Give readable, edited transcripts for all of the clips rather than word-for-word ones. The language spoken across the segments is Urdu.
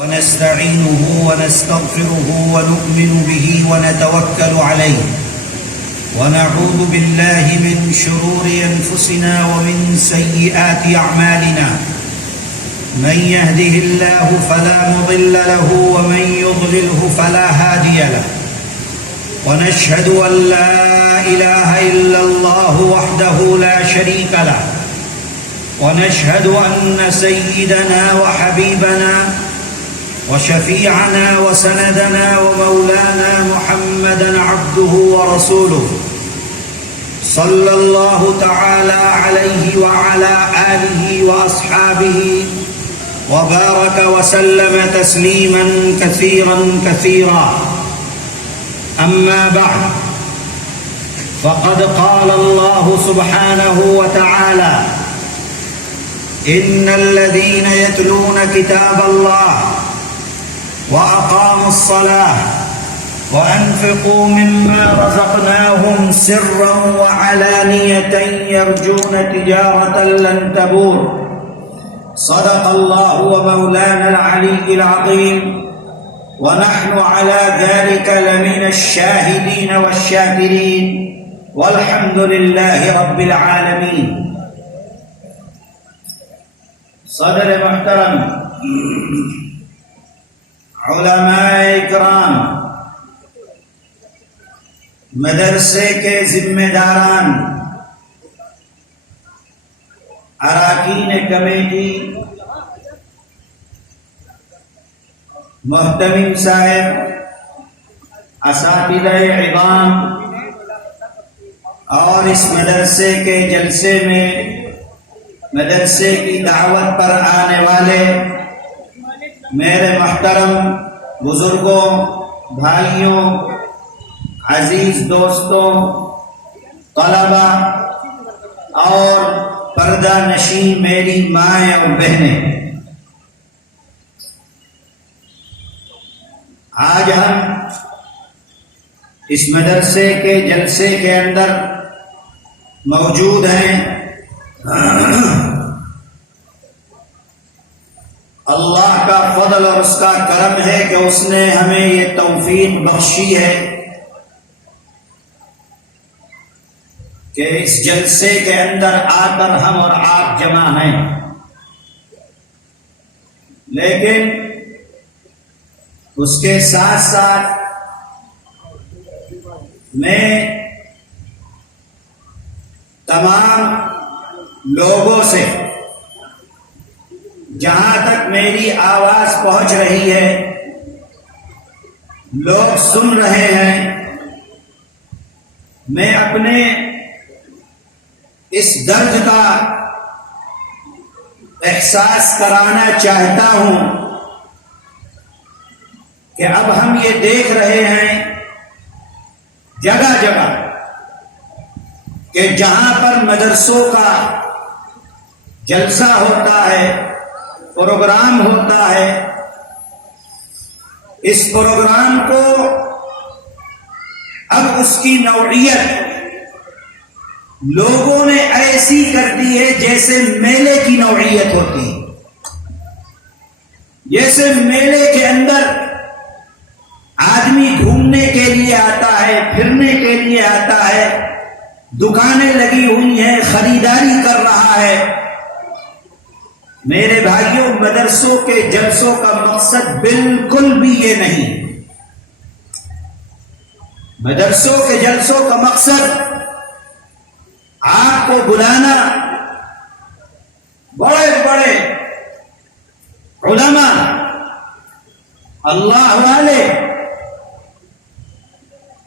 ونستعينه ونستغفره ونؤمن به ونتوكل عليه ونعوذ بالله من شرور أنفسنا ومن سيئات أعمالنا من يهده الله فلا مضل له ومن يضلله فلا هادي له ونشهد أن لا إله إلا الله وحده لا شريك له ونشهد أن سيدنا وحبيبنا وشفيعنا وسندنا ومولانا محمدا عبده ورسوله صلى الله تعالى عليه وعلى آله وأصحابه وبارك وسلم تسليما كثيرا كثيرا. أما بعد فقد قال الله سبحانه وتعالى إن الذين يتلون كتاب الله وأقاموا الصلاة وأنفقوا مما رزقناهم سرا وعلانية يرجون تجارة لن تبور صدق الله ومولانا العلي العظيم ونحن على ذلك لمن الشاهدين والشاكرين والحمد لله رب العالمين. صدر محترم، علماء اکرام، مدرسے کے ذمہ داران، اراکین کمیٹی، محتمم صاحب، اساتذہ عظام اور اس مدرسے کے جلسے میں مدرسے کی دعوت پر آنے والے میرے محترم بزرگوں، بھائیوں، عزیز دوستوں، طلبا اور پردہ نشین میری مائیں اور بہنیں، آج ہم اس مدرسے کے جلسے کے اندر موجود ہیں. اللہ کا فضل اور اس کا کرم ہے کہ اس نے ہمیں یہ توفیق بخشی ہے کہ اس جلسے کے اندر آ کر ہم اور آپ جمع ہیں. لیکن اس کے ساتھ ساتھ میں تمام لوگوں سے جہاں تک میری آواز پہنچ رہی ہے، لوگ سن رہے ہیں، میں اپنے اس درد کا احساس کرانا چاہتا ہوں کہ اب ہم یہ دیکھ رہے ہیں جگہ جگہ کہ جہاں پر مدرسوں کا جلسہ ہوتا ہے، پروگرام ہوتا ہے، اس پروگرام کو اب اس کی نوعیت لوگوں نے ایسی کر دی ہے جیسے میلے کی نوعیت ہوتی ہے. جیسے میلے کے اندر آدمی گھومنے کے لیے آتا ہے، پھرنے کے لیے آتا ہے، دکانیں لگی ہوئی ہیں، خریداری کر رہا ہے. میرے بھائیوں، مدرسوں کے جلسوں کا مقصد بالکل بھی یہ نہیں. مدرسوں کے جلسوں کا مقصد آپ کو بلانا، بڑے بڑے علماء، اللہ والے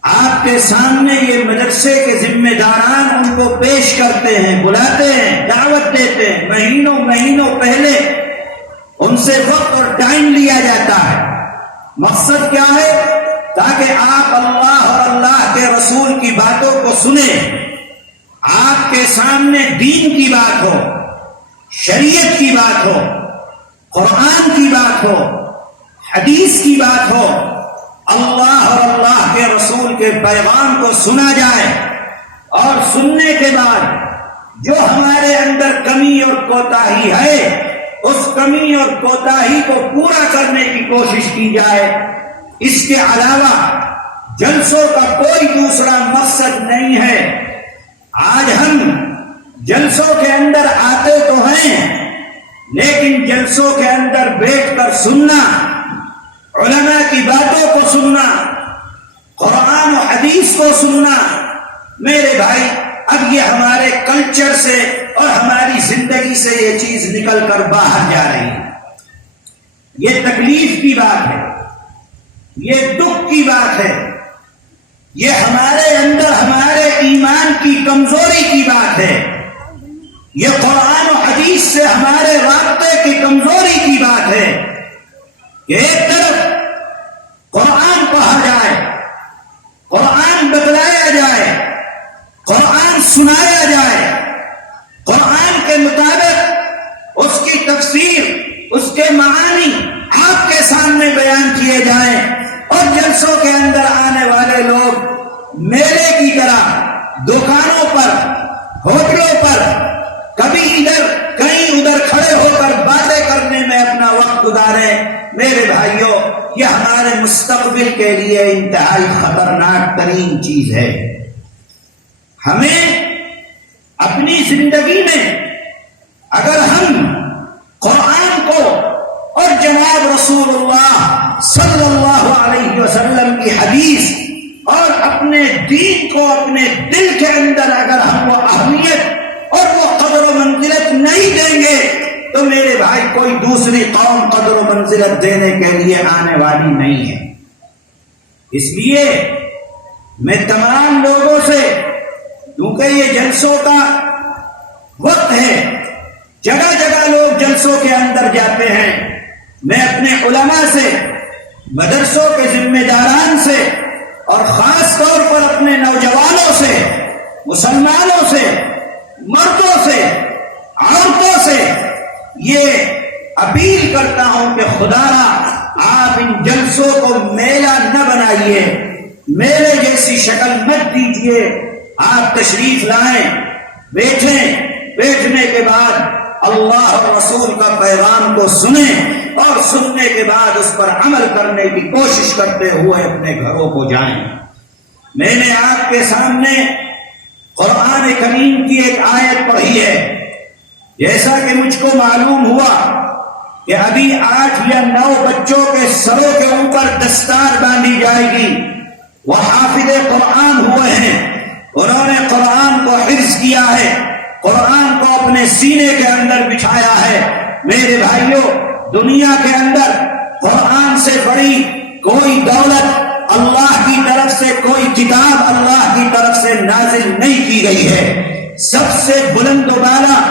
آپ کے سامنے یہ مدرسے کے ذمہ داران ان کو پیش کرتے ہیں، بلاتے ہیں، دعوت دیتے ہیں. مہینوں مہینوں پہلے ان سے وقت اور ٹائم لیا جاتا ہے. مقصد کیا ہے؟ تاکہ آپ اللہ اور اللہ کے رسول کی باتوں کو سنیں، آپ کے سامنے دین کی بات ہو، شریعت کی بات ہو، قرآن کی بات ہو، حدیث کی بات ہو، اللہ اور اللہ کے رسول کے پیغام کو سنا جائے، اور سننے کے بعد جو ہمارے اندر کمی اور کوتاہی ہے اس کمی اور کوتاہی کو پورا کرنے کی کوشش کی جائے۔ اس کے علاوہ جلسوں کا کوئی دوسرا مقصد نہیں ہے۔ آج ہم جلسوں کے اندر آتے تو ہیں، لیکن جلسوں کے اندر بیٹھ کر سننا، علماء کی باتوں کو سننا، قرآن و حدیث کو سننا، میرے بھائی اب یہ ہمارے کلچر سے اور ہماری زندگی سے یہ چیز نکل کر باہر جا رہی ہے۔ یہ تکلیف کی بات ہے، یہ دکھ کی بات ہے، یہ ہمارے اندر ہمارے ایمان کی کمزوری کی بات ہے، یہ قرآن و حدیث سے ہمارے رابطے کی کمزوری کی بات ہے کہ ایک طرف قرآن پڑھا جائے، قرآن بتلایا جائے، قرآن سنایا جائے، قرآن کے مطابق اس کی تفسیر، اس کے معانی آپ کے سامنے بیان کیے جائیں، اور جلسوں کے اندر آنے والے لوگ میلے کی طرح دکانوں پر، ہوٹلوں پر، کبھی ادھر کہیں ادھر کھڑے ہو کر باتیں کرنے میں اپنا وقت گزاریں۔ میرے بھائیوں، یہ ہمارے مستقبل کے لیے انتہائی خطرناک ترین چیز ہے۔ ہمیں اپنی زندگی میں اگر ہم قرآن کو اور جناب رسول اللہ صلی اللہ علیہ وسلم کی حدیث اور اپنے دین کو اپنے دل کے اندر اگر ہم وہ اہمیت اور وہ قدر و منزلت نہیں دیں گے تو میرے بھائی کوئی دوسری قوم قدر و منزلت دینے کے لیے آنے والی نہیں ہے۔ اس لیے میں تمام لوگوں سے، کیونکہ یہ جلسوں کا وقت ہے، جگہ جگہ لوگ جلسوں کے اندر جاتے ہیں، میں اپنے علماء سے، مدرسوں کے ذمہ داران سے اور خاص طور پر اپنے نوجوانوں سے، مسلمانوں سے، مردوں سے، عورتوں سے یہ اپیل کرتا ہوں کہ خدا را آپ ان جلسوں کو میلہ نہ بنائیے، میلے جیسی شکل مت دیجیے۔ آپ تشریف لائیں، بیٹھیں، بیٹھنے کے بعد اللہ اور رسول کا پیغام کو سنیں اور سننے کے بعد اس پر عمل کرنے کی کوشش کرتے ہوئے اپنے گھروں کو جائیں۔ میں نے آپ کے سامنے قرآن کریم کی ایک آیت پڑھی ہے۔ جیسا کہ مجھ کو معلوم ہوا کہ ابھی 8 یا 9 بچوں کے سروں کے اوپر دستار باندھی جائے گی، وہ حافظ قرآن ہوئے ہیں، انہوں نے قرآن کو حفظ کیا ہے، قرآن کو اپنے سینے کے اندر بچھایا ہے۔ میرے بھائیوں، دنیا کے اندر قرآن سے بڑی کوئی دولت اللہ کی طرف سے، کوئی کتاب اللہ کی طرف سے نازل نہیں کی گئی ہے۔ سب سے بلند و بالا،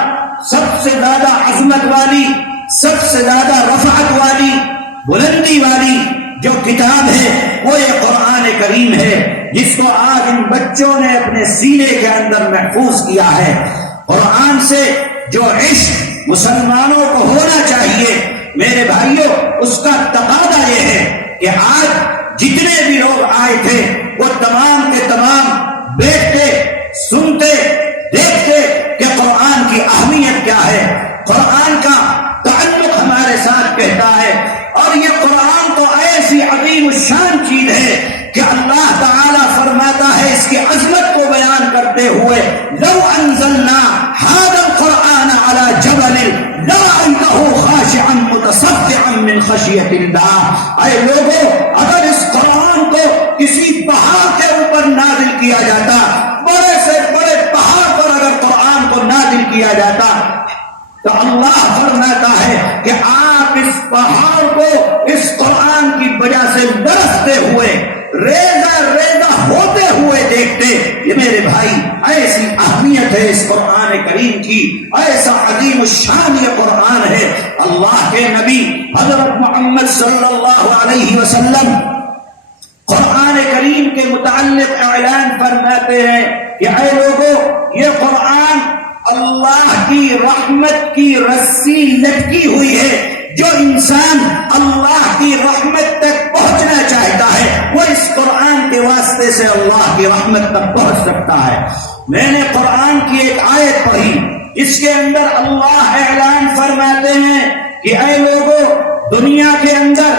سب سے زیادہ عظمت والی، سب سے زیادہ رفعت والی، بلندی والی جو کتاب ہے وہ یہ قرآن کریم ہے، جس کو آج ان بچوں نے اپنے سینے کے اندر محفوظ کیا ہے۔ قرآن سے جو عشق مسلمانوں کو ہونا چاہیے، میرے بھائیوں، اس کا تقاضا یہ ہے کہ آج جتنے بھی لوگ آئے تھے وہ تمام کے تمام بیٹھتے، سنتے، دیکھتے کہ قرآن کی اہمیت کیا ہے، قرآن کا تعلق ہمارے ساتھ کہتا ہے۔ اور یہ قرآن تو ایسی عظیم الشان چیز ہے کہ اللہ تعالیٰ فرماتا ہے اس کی عظمت کو بیان کرتے ہوئے، لو انزلنا هذا القرآن على جبل لرأيته خاشعا متصدعا من خشية الله۔ اے لوگوں، اگر اس قرآن کو کسی پہاڑ کے اوپر نازل کیا جاتا، بڑے سے بڑے پہاڑ پر اگر قرآن کو نازل کیا جاتا، تو اللہ فرماتا ہے کہ آپ اس پہاڑ کو اس قرآن کی وجہ سے برستے ہوئے، ریزہ ریزہ ہوتے ہوئے دیکھتے۔ یہ میرے بھائی ایسی اہمیت ہے اس قرآن کریم کی، ایسا عظیم الشان یہ قرآن ہے۔ اللہ کے نبی حضرت محمد صلی اللہ علیہ وسلم قرآن کریم کے متعلق اعلان فرماتے ہیں کہ اے لوگوں، یہ قرآن اللہ کی رحمت کی رسی لٹکی ہوئی ہے۔ جو انسان اللہ کی رحمت تک پہنچنا چاہتا ہے وہ اس قرآن کے واسطے سے اللہ کی رحمت تک پہنچ سکتا ہے۔ میں نے قرآن کی ایک آیت پڑھی، اس کے اندر اللہ اعلان فرماتے ہیں کہ اے لوگوں، دنیا کے اندر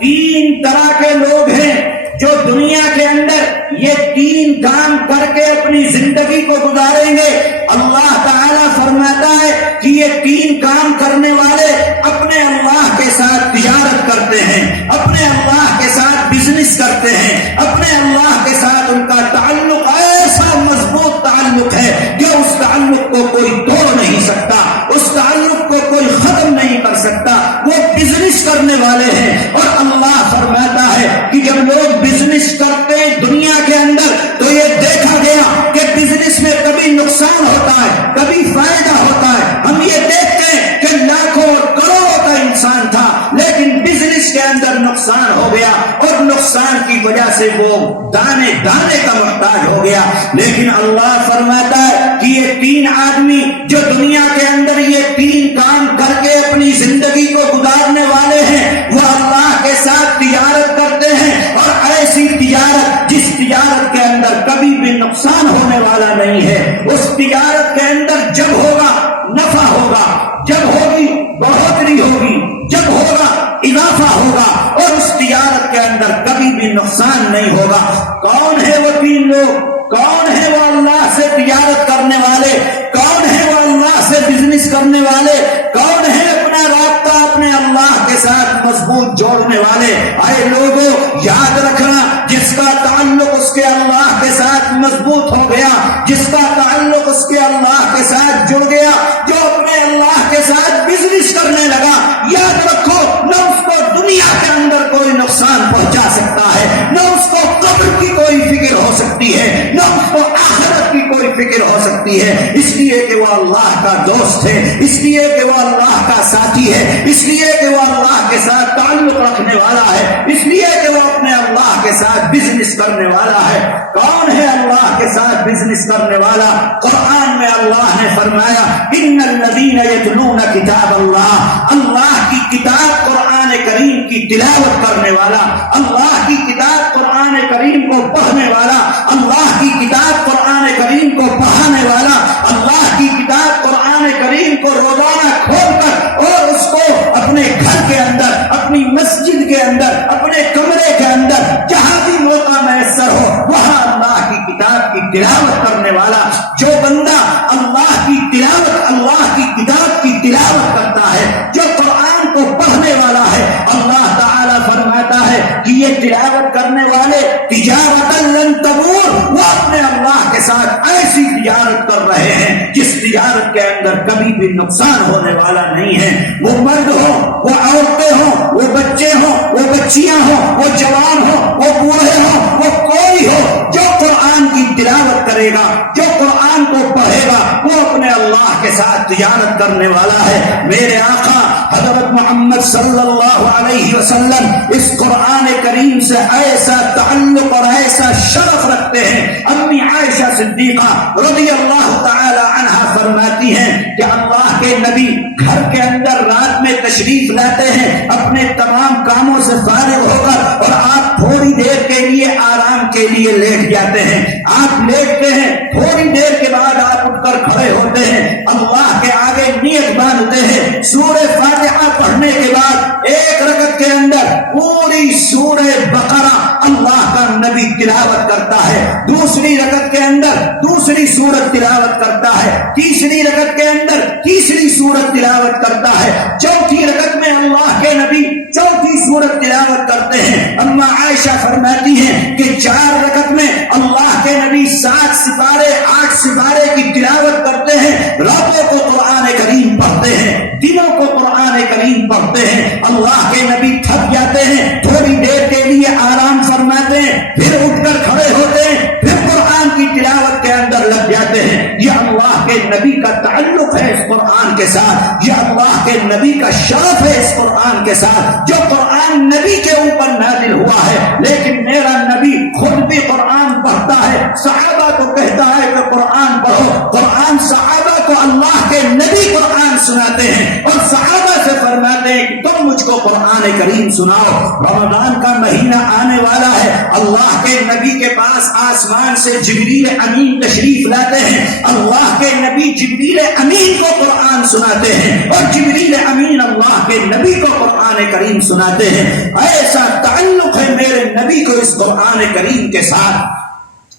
3 طرح کے لوگ ہیں جو دنیا کے اندر یہ 3 کام کر کے اپنی زندگی کو گزاریں گے۔ اللہ تعالیٰ فرماتا ہے کہ یہ 3 کام کرنے والے اپنے اللہ کے ساتھ تجارت کرتے ہیں، اپنے اللہ کے ساتھ بزنس کرتے ہیں، اپنے اللہ کے ساتھ ان کا تعلق ایسا مضبوط تعلق ہے کہ اس تعلق کو کوئی توڑ نہیں سکتا، اس تعلق کو کوئی ختم نہیں کر سکتا۔ وہ بزنس کرنے والے ہیں، اور اللہ فرماتا ہے کہ جب لوگ بزنس کرتے ہیں دنیا کے اندر تو یہ دیکھا گیا کہ بزنس میں کبھی نقصان ہوتا ہے، کبھی فائدہ ہوتا ہے۔ ہم یہ دیکھتے ہیں کہ لاکھوں اور کروڑوں کا انسان تھا، لیکن بزنس کے اندر نقصان ہو گیا، اور نقصان کی وجہ سے وہ دانے دانے کا محتاج ہو گیا۔ لیکن اللہ فرماتا ہے کہ یہ 3 آدمی جو دنیا کے اندر یہ 3 کام کر کے اپنی زندگی کو گزارنے والے ہیں، وہ اللہ کے ساتھ تجارت کرتے ہیں، اور ایسی تجارت جس تجارت کے اندر کبھی بھی نقصان ہونے والا نہیں ہے۔ اس تجارت کے اندر جب ہوگا نفع ہوگا، جب ہوگی بڑھوتری ہوگی، جب ہوگا اضافہ ہوگا، اور اس تجارت کے اندر کبھی بھی نقصان نہیں ہوگا۔ کون ہے وہ 3 لوگ؟ کون ہے وہ اللہ سے تجارت کرنے والے؟ کون ہے وہ اللہ سے بزنس کرنے والے؟ کون ہے اپنا رابطہ اپنے اللہ کے ساتھ مضبوط جوڑنے والے؟ اے لوگوں، یاد رکھنا، جس کا تعلق اس کے اللہ کے ساتھ مضبوط ہو گیا، جس کا تعلق اس کے اللہ کے ساتھ جڑ گیا، جو اپنے اللہ کے ساتھ بزنس کرنے لگا، یاد رکھو، نہ اس کو دنیا کے اندر کوئی نقصان پہنچا سکتا ہے، نہ اس کو قبر کی کوئی فکر ہو سکتی ہے، نہ اس کو آخرت کی کوئی فکر ہو سکتی ہے، اس لیے کہ وہ اللہ کا دوست ہے، اس لیے کہ وہ اللہ کا ساتھی ہے، اس لیے کہ وہ اللہ کے ساتھ تعلق رکھنے والا ہے، اس لیے کہ وہ اپنے اللہ کے ساتھ بزنس کرنے والا ہے۔ کون ہے اللہ کے ساتھ بزنس کرنے والا؟ قرآن میں اللہ نے فرمایا، ان الذین یتلون کتاب اللہ، اللہ کی کتاب قرآن کریم کی تلاوت کرنے والا، اللہ کی کتاب قرآن کریم کو پڑھنے والا، اللہ کی کتاب قرآن کریم کو پڑھانے والا، اللہ کی کتاب قرآن کریم کو روزانہ کھول کر اور اس کو اپنے گھر کے اندر، اپنی مسجد کے اندر، اپنے کمرے کے اندر، جہاں بھی موقع میسر ہو وہاں اللہ کی کتاب کی تلاوت کرنے والا، جو بندہ اللہ کی تلاوت، اللہ کی کتاب کی تلاوت کرتا ہے، جو قرآن کو پڑھنے والا ہے، اللہ تعالیٰ فرماتا ہے کہ یہ تلاوت کرنے والے تجارت لن تبور، وہ اپنے اللہ کے ساتھ ایسی تجارت کر رہے ہیں جس تجارت کے اندر کبھی بھی نقصان ہونے والا نہیں ہے۔ وہ مرد ہو، وہ عورتیں ہوں، وہ بچے ہوں، وہ بچیاں ہوں، وہ جوان ہوں، وہ بوڑھے ہوں، وہ کوئی ہو، جو قرآن کی تلاوت کرے گا، جو قرآن کو پڑھے گا، وہ اپنے اللہ کے ساتھ تجارت کرنے والا ہے۔ میرے آقا حضرت محمد صلی اللہ علیہ وسلم اس قرآن کریم سے ایسا تعلق اور ایسا شرف رکھتے ہیں۔ امی عائشہ صدیقہ رضی اللہ تعالی عنہا فرماتی ہیں کہ اللہ کے نبی گھر کے اندر رات میں تشریف لاتے ہیں اپنے تمام کاموں سے فارغ ہو کر، اور آپ تھوڑی دیر کے لیے آرام کے لیے لیٹ جاتے ہیں۔ آپ لیٹتے ہیں، تھوڑی دیر کے بعد آپ اٹھ کر کھڑے ہوتے ہیں، اللہ کے آگے نیت باندھتے ہیں، سورہ فاتحہ پڑھنے کے بعد ایک رکعت کے اندر پوری سورہ بقرہ اللہ کا نبی تلاوت کرتا ہے، دوسری رکعت کے اندر دوسری سورت تلاوت کرتا ہے، تیسری رکعت کے اندر تیسری سورت تلاوت کرتا ہے، چوتھی رکعت میں اللہ کے نبی چوتھی سورت تلاوت کرتے ہیں۔ اما عائشہ فرماتی ہیں کہ 4 رکعت میں اللہ کے نبی 7 سپارے 8 سپارے کی تلاوت کرتے ہیں، راتوں کو قرآن کریم پڑھتے ہیں، دنوں کو قرآن کریم پڑھتے ہیں۔ اللہ کے نبی تھک جاتے ہیں، تھوڑی دیر کے لیے آرام فرماتے ہیں، پھر اٹھ کر کھڑے ہوتے ہیں، پھر قرآن کی تلاوت کے اندر لگ جاتے ہیں۔ یہ اللہ کے نبی کا تعلق ہے اس قرآن کے ساتھ، یہ اللہ کے نبی کا شرف ہے اس قرآن کے ساتھ، جو قرآن نبی کے اوپر نازل ہوا ہے۔ لیکن میرا نبی خود بھی قرآن پڑھتا ہے، صحابہ کو کہتا ہے کہ قرآن پڑھو، قرآن صحابہ کو اللہ کے نبی قرآن سناتے ہیں، اور صحابہ سے فرماتے ہیں کہ تم مجھ کو قرآن کریم سناؤ۔ رمضان کا مہینہ آنے والا ہے، اللہ کے نبی کے پاس آسمان سے جبریل امین تشریف لاتے ہیں، اللہ کے نبی جبریل امین کو قرآن سناتے ہیں اور جبریل امین اللہ کے نبی کو قرآن کریم سناتے ہیں۔ ایسا تعلق ہے میرے نبی کو اس قرآن کریم کے ساتھ،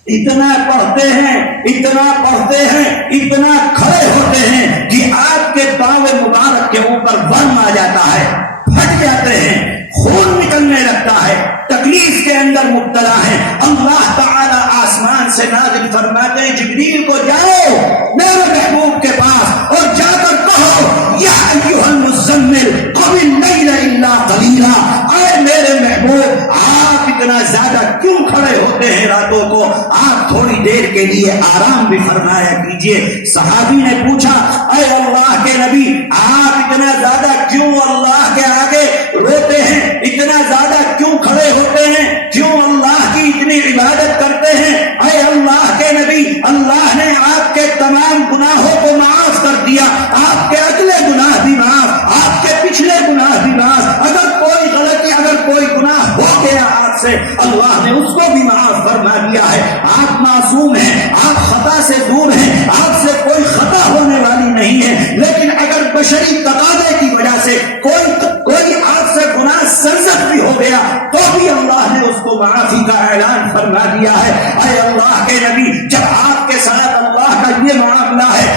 اتنا پڑھتے ہیں اتنا کھڑے ہوتے ہیں کہ آپ کے پاؤں مبارک کے اوپر ورم آ جاتا ہے، پھٹ جاتے ہیں، خون نکلنے لگتا ہے، تکلیف کے اندر مبتلا ہے۔ اللہ تعالی آسمان سے نازل فرماتے ہیں جبریل کو جاؤ میرے محبوب کے پاس اور جا کر کہو یا ایھا المزمل قم اللیل الا قلیلا، اے میرے محبوب آپ اتنا زیادہ کیوں کھڑے ہوتے ہیں راتوں کو، آپ تھوڑی دیر کے لیے آرام بھی فرمایا کیجئے۔ صحابی نے پوچھا اے اللہ کے نبی آپ اتنا زیادہ کیوں اللہ کے آگے روتے ہیں، اتنا زیادہ کیوں کھڑے ہوتے ہیں، کیوں اللہ کی اتنی عبادت کرتے ہیں؟ اے اللہ کے نبی اللہ نے آپ کے تمام گناہوں کو معاف کر دیا، آپ کے اگلے گناہ بھی معاف، آپ کے پچھلے گناہ بھی معاف، اگر کوئی غلطی اگر کوئی گناہ ہو گیا آپ سے اللہ نے اس کو بھی معاف فرما دیا ہے، آپ معصوم ہیں، آپ خطا سے دور ہیں، آپ سے کوئی خطا ہونے والی نہیں ہے، لیکن اگر بشری تقاضے کی وجہ سے کوئی آپ سے گناہ سرزد بھی ہو گیا تو بھی اللہ نے اس کو معافی کا اعلان فرما دیا ہے۔ اے اللہ کے نبی جب آپ کے ساتھ اللہ کا یہ معاملہ ہے،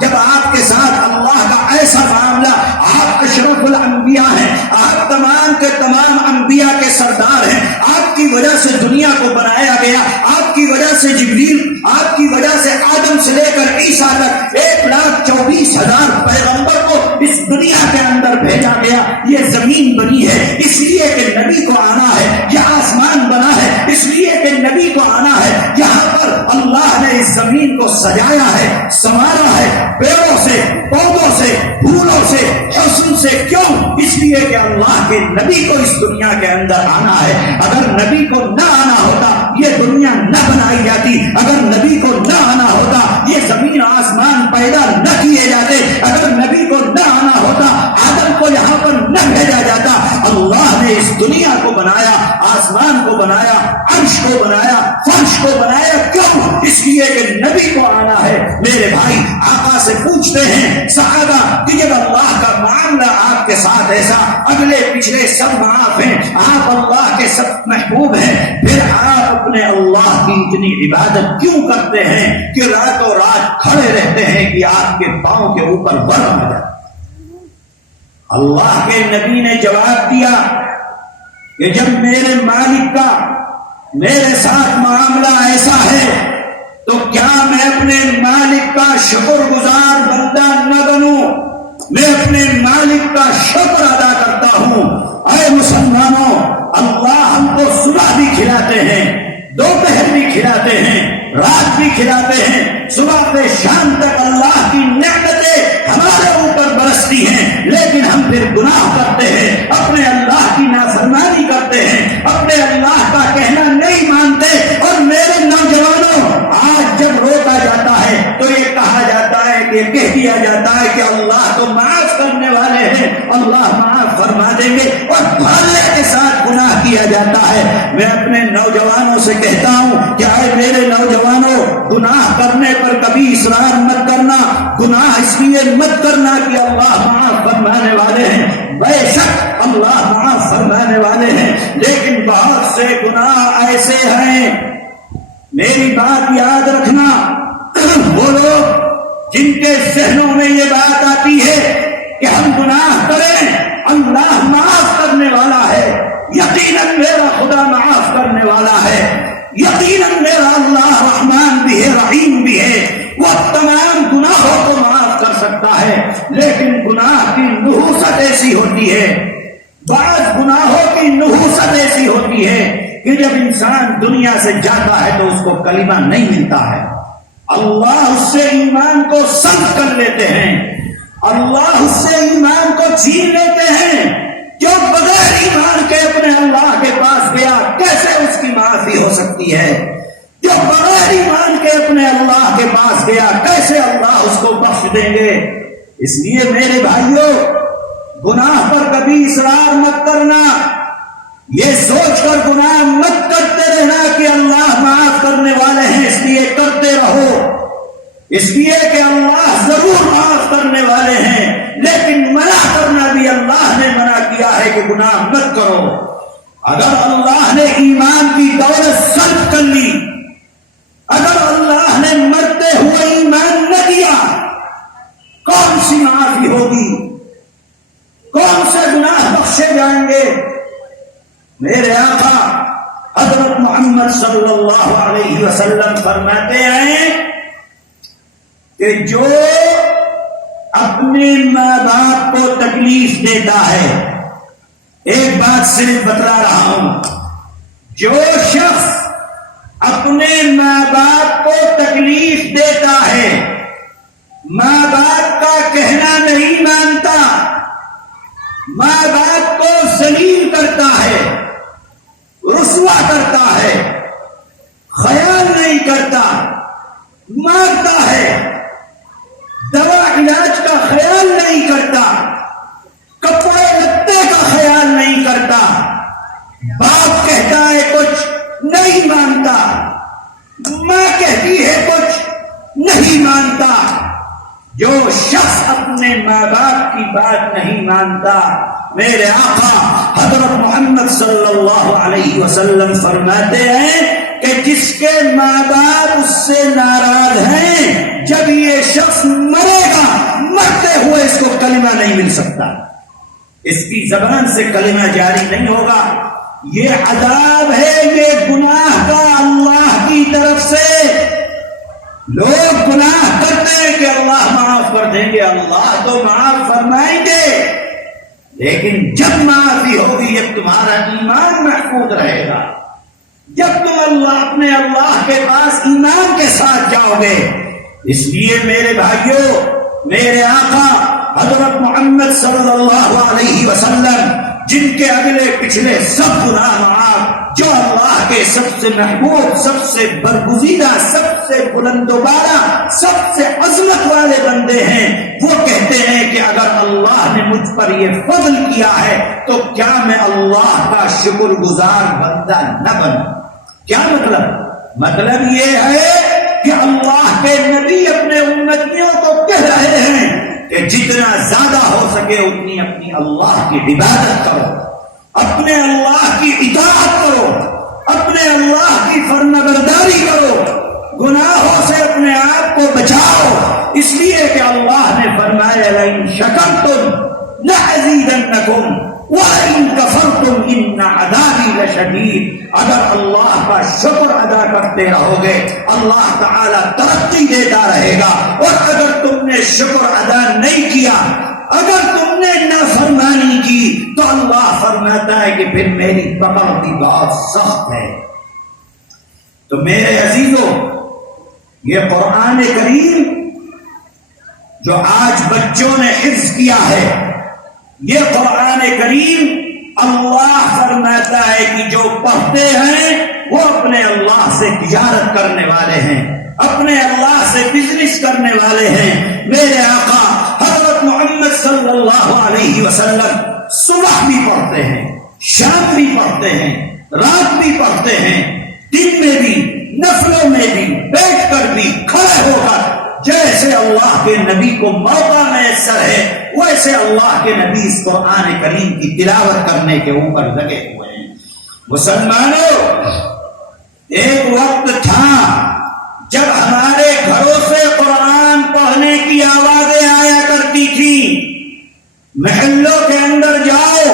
جب آپ کے ساتھ اللہ کا ایسا معاملہ، آپ اشرف الانبیاء ہیں، آپ تمام کے تمام انبیاء کے سردار ہیں، آپ کی وجہ سے دنیا کو بنایا گیا، آپ کی وجہ سے جبریل، آپ کی وجہ سے آدم سے لے کر عیسیٰ تک 1,24,000 پیغمبر کو اس دنیا کے اندر بھیجا گیا، یہ زمین بنی ہے اس لیے کہ نبی کو آنا ہے، یہ آسمان بنا ہے اس لیے کہ نبی کو آنا ہے، یہاں پر اللہ نے اس زمین کو سجایا ہے، سنوارا ہے، پیڑوں سے، پودوں سے، پھولوں سے، حسن سے، کیوں؟ اس لیے کہ اللہ کے نبی کو اس دنیا کے اندر آنا ہے۔ اگر نبی کو نہ آنا ہوتا یہ دنیا نہ بنائی جاتی، اگر نبی کو نہ آنا ہوتا یہ زمین آسمان پیدا نہ کیے جاتے، اگر نبی کو نہ آنا ہوتا آدم کو یہاں پر نہ بھیجا جاتا۔ اللہ نے اس دنیا کو بنایا، آسمان کو بنایا، عرش کو بنایا، فرش کو بنایا، کیوں؟ اس لیے کہ نبی کو آنا ہے۔ میرے بھائی آقا سے پوچھتے ہیں صحابہ کہ جب اللہ کا معاملہ آپ کے ساتھ ایسا، اگلے پچھلے سب معاف ہیں، آپ اللہ کے سب محبوب ہیں، پھر آپ اپنے اللہ کی اتنی عبادت کیوں کرتے ہیں کہ راتوں رات کھڑے رہتے ہیں کہ آپ کے پاؤں کے اوپر برم آ جائے؟ اللہ کے نبی نے جواب دیا کہ جب میرے مالک کا میرے ساتھ معاملہ ایسا ہے تو کیا میں اپنے مالک کا شکر گزار بندہ نہ بنوں؟ میں اپنے مالک کا شکر ادا کرتا ہوں۔ اے مسلمانوں، اللہ ہم کو صبح بھی کھلاتے ہیں، دوپہر بھی کھلاتے ہیں، رات بھی کھلاتے ہیں، صبح سے شام تک اللہ کی نعمتیں ہمارے اوپر برستی ہیں، لیکن ہم پھر گناہ کرتے ہیں، اپنے اللہ کی نافرمانی کرتے ہیں، اپنے اللہ کا کہنا نہیں مانتے۔ اور میرے نوجوانوں آج جب روکا جاتا ہے تو یہ کہا جاتا ہے کہ کہہ دیا جاتا ہے کہ اللہ تو معاف کرنے والے ہیں، اللہ معاف فرما دیں گے، اور بھالے کے ساتھ گناہ کیا جاتا ہے۔ میں اپنے نوجوانوں سے کہتا ہوں کہ اے میرے نوجوانوں، گناہ کرنے پر کبھی اصرار مت کرنا، گناہ اس لیے مت کرنا کہ اللہ معاف فرمانے والے ہیں، بے شک اللہ معاف فرمانے والے ہیں، لیکن بہت سے گناہ ایسے ہیں، میری بات یاد رکھنا، وہ لوگ جن کے ذہنوں میں یہ بات آتی ہے کہ ہم گناہ کریں اللہ معاف کرنے والا ہے، یقیناً میرا خدا معاف کرنے والا ہے، یقیناً میرا اللہ رحمان بھی ہے، رحیم بھی ہے، وہ تمام گناہوں کو معاف کر سکتا ہے، لیکن گناہ کی نحوست ایسی ہوتی ہے، بعض گناہوں کی نحوست ایسی ہوتی ہے کہ جب انسان دنیا سے جاتا ہے تو اس کو کلمہ نہیں ملتا ہے، اللہ اس سے ایمان کو سلب کر لیتے ہیں، اللہ اس سے ایمان کو چھین لیتے ہیں۔ جو بغیر ایمان کے اپنے اللہ کے پاس گیا کیسے اس کی معافی ہو سکتی ہے؟ جو بغیر ایمان کے اپنے اللہ کے پاس گیا کیسے اللہ اس کو بخش دیں گے؟ اس لیے میرے بھائیوں، گناہ پر کبھی اصرار مت کرنا، یہ سوچ کر گناہ مت کرتے رہنا کہ اللہ معاف کرنے والے ہیں اس لیے کرتے رہو، اس لیے کہ اللہ ضرور معاف کرنے والے ہیں، لیکن منع کرنا بھی اللہ نے منع کیا ہے کہ گناہ مت کرو۔ اگر اللہ نے ایمان کی دولت سلب کر لی، اگر اللہ نے مرتے ہوئے ایمان نہ دیا، کون سی معافی ہوگی؟ کون سے گناہ بخشے جائیں گے؟ میرے آقا حضرت محمد صلی اللہ علیہ وسلم فرماتے ہیں کہ جو اپنے ماں باپ کو تکلیف دیتا ہے، ایک بات صرف بتلا رہا ہوں، جو شخص اپنے ماں باپ کو تکلیف دیتا ہے، ماں باپ کا کہنا نہیں مانتا، ماں باپ کو ذلیل کرتا ہے، رسوا کرتا ہے، خیال نہیں کرتا، مارتا ہے، دوا علاج کا خیال نہیں کرتا، کپڑے لتے کا خیال نہیں کرتا، باپ کہتا ہے کچھ نہیں مانتا، ماں کہتی ہے کچھ نہیں مانتا، جو شخص اپنے ماں باپ کی بات نہیں مانتا، میرے آقا حضرت محمد صلی اللہ علیہ وسلم فرماتے ہیں کہ جس کے ماں باپ اس سے ناراض ہیں، جب یہ شخص مرے گا، مرتے ہوئے اس کو کلمہ نہیں مل سکتا، اس کی زبان سے کلمہ جاری نہیں ہوگا۔ یہ عذاب ہے، یہ گناہ کا اللہ کی طرف سے۔ لوگ گناہ کرتے ہیں کہ اللہ معاف کر دیں گے، اللہ تو معاف فرمائیں گے، لیکن جب معافی ہوگی جب تمہارا ایمان محفوظ رہے گا، جب تم اپنے اللہ کے پاس ایمان کے ساتھ جاؤ گے۔ اس لیے میرے بھائیوں، میرے آقا حضرت محمد صلی اللہ علیہ وسلم جن کے اگلے پچھلے سب گناہ معاف، جو اللہ کے سب سے محبوب، سب سے برگزیدہ، سب سے بلند و بالا، سب سے عظمت والے بندے ہیں، وہ کہتے ہیں کہ اگر اللہ نے مجھ پر یہ فضل کیا ہے تو کیا میں اللہ کا شکر گزار بندہ نہ بنوں؟ کیا مطلب یہ ہے کہ اللہ کے نبی اپنے امتیوں کو کہہ رہے ہیں کہ جتنا زیادہ ہو سکے اتنی اپنی اللہ کی عبادت کرو، اپنے اللہ کی اطاعت کرو، اپنے اللہ کی فرمانبرداری کرو، گناہوں سے اپنے آپ کو بچاؤ، اس لیے کہ اللہ نے فرمایا لئن شکرتم لأزیدنکم وَإِن كَفَرْتُمْ إِنَّ عَذَابِي لَشَدِيدٌ۔ اگر اللہ کا شکر ادا کرتے رہو گے اللہ تعالی ترقی دیتا رہے گا، اور اگر تم نے شکر ادا نہیں کیا، اگر تم نے نافرمانی کی تو اللہ فرماتا ہے کہ پھر میری پکڑ بھی بہت سخت ہے۔ تو میرے عزیزوں، یہ قرآن کریم جو آج بچوں نے حفظ کیا ہے، یہ قرآن کریم اللہ فرماتا ہے کہ جو پڑھتے ہیں وہ اپنے اللہ سے تجارت کرنے والے ہیں، اپنے اللہ سے بزنس کرنے والے ہیں۔ میرے آقا حضرت محمد صلی اللہ علیہ وسلم صبح بھی پڑھتے ہیں، شام بھی پڑھتے ہیں، رات بھی پڑھتے ہیں، دن میں بھی، نفلوں میں بھی، بیٹھ کر بھی، کھڑے ہو کر، جیسے اللہ کے نبی کو موقع میسر ہے ویسے اللہ کے نبی اس قرآن کریم کی تلاوت کرنے کے اوپر لگے ہوئے ہیں۔ مسلمانوں، ایک وقت تھا جب ہمارے گھروں سے قرآن پڑھنے کی آوازیں آیا کرتی تھی، محلوں کے اندر جاؤ